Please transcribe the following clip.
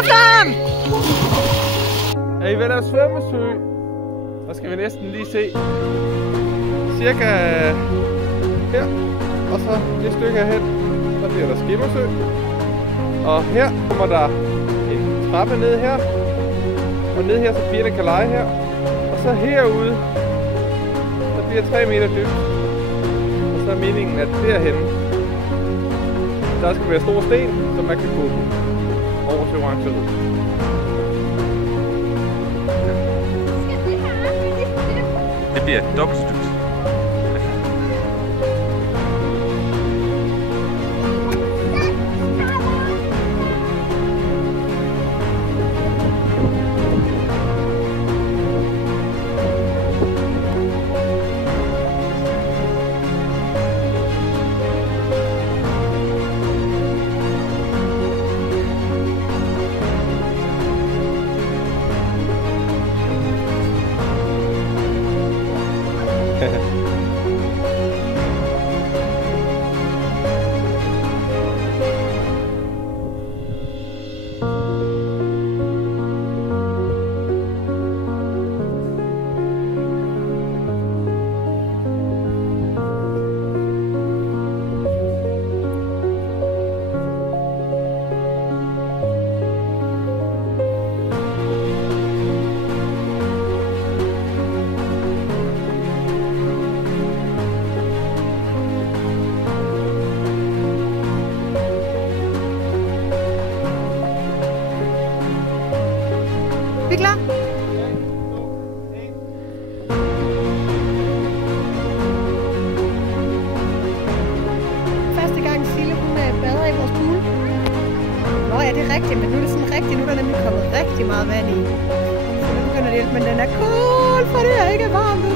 Efter ham! Er I ved at svømmesø? Så skal vi næsten lige se. Cirka her. Og så det stykke herhen. Så bliver der skimmersø. Og her kommer der en trappe ned her. Og ned her, så pigerne kan lege her. Og så herude, der bliver 3 meter dybt. Og så er meningen, at derhenne, der skal være store sten, så man kan gå over til orangeriet. Det bliver dobbelt så dybt. Vi er klar? Første gang Sille hun bader i vores pool. Nå ja, det er rigtigt, men nu er det sådan rigtigt. Nu er der nemlig kommet rigtig meget vand i. Så nu begynder det, men den er kold, for det er ikke varmt.